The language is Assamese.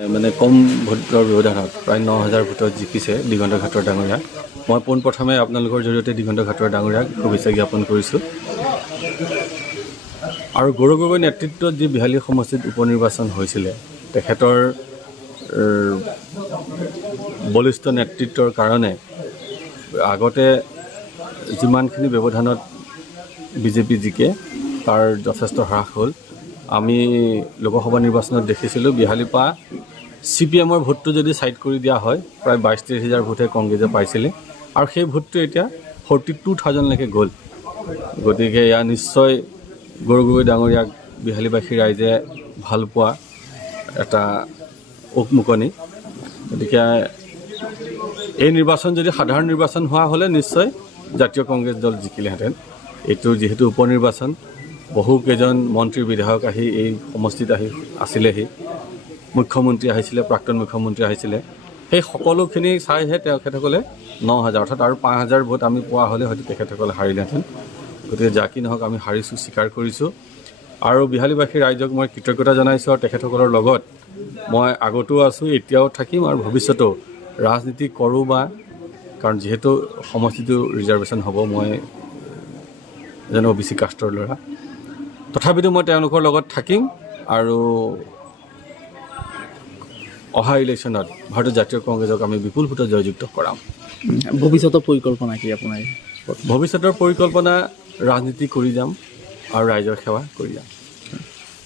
মানে কম ভোটৰ ব্যৱধানত প্ৰায় ৯,০০০ ভোটত জিকিছে দিগন্ত ঘাটৰ ডাঙৰীয়া। মই পোনপ্ৰথমে আপোনালোকৰ জৰিয়তে দিগন্ত ঘাটৰ ডাঙৰীয়াক শুভেচ্ছা জ্ঞাপন কৰিছোঁ। আৰু গৌৰৱ গগৈ নেতৃত্বত যি বিহালী সমষ্টিত উপ নিৰ্বাচন হৈছিলে, তেখেতৰ বলিষ্ঠ নেতৃত্বৰ কাৰণে আগতে যিমানখিনি ব্যৱধানত বিজেপি জিকে তাৰ যথেষ্ট হ্ৰাস হ'ল। আমি লোকসভা নিৰ্বাচনত দেখিছিলোঁ বিহালীৰ পৰা CPMৰ ভোটটো যদি ছাইড কৰি দিয়া হয় প্ৰায় ২২-২৩ হাজাৰ ভোটহে কংগ্ৰেছে পাইছিলে, আৰু সেই ভোটটো এতিয়া 42,000লৈকে গ'ল। গতিকে এয়া নিশ্চয় গৌৰৱ গগৈ ডাঙৰীয়াক বিহালীবাসী ৰাইজে ভাল পোৱা এটা উকমুকনি। গতিকে এই নিৰ্বাচন যদি সাধাৰণ নিৰ্বাচন হোৱা হ'লে নিশ্চয় জাতীয় কংগ্ৰেছ দল জিকিলেহেঁতেন। এইটো যিহেতু উপ নিৰ্বাচন, বহুকেইজন মন্ত্ৰী বিধায়ক আহি এই সমষ্টিত আছিলেহি, মুখ্যমন্ত্ৰী আহিছিলে, প্ৰাক্তন মুখ্যমন্ত্ৰী আহিছিলে, সেই সকলোখিনি চাইহে তেখেতসকলে ৯,০০০ অৰ্থাৎ আৰু ৫,০০০ ভোট আমি পোৱা হ'লে হয়তো তেখেতসকলে হাৰিলেহেঁতেন। গতিকে যা কি নহওক আমি হাৰিছোঁ, স্বীকাৰ কৰিছোঁ। আৰু বিহালীবাসী ৰাইজক মই কৃতজ্ঞতা জনাইছোঁ, আৰু তেখেতসকলৰ লগত মই আগতেও আছোঁ, এতিয়াও থাকিম, আৰু ভৱিষ্যতেও ৰাজনীতি কৰোঁ বা কাৰণ যিহেতু সমষ্টিটো ৰিজাৰ্ভেশ্যন হ'ব, মই এজন OBC কাষ্টৰ ল'ৰা, তথাপিতো মই তেওঁলোকৰ লগত থাকিম আৰু অহা ইলেকশ্যনত ভাৰতীয় জাতীয় কংগ্ৰেছক আমি বিপুল ভোটত জয়যুক্ত কৰাম। ভৱিষ্যতৰ পৰিকল্পনা কি আপোনাৰ? ভৱিষ্যতৰ পৰিকল্পনা ৰাজনীতি কৰি যাম আৰু ৰাইজৰ সেৱা কৰি যাম।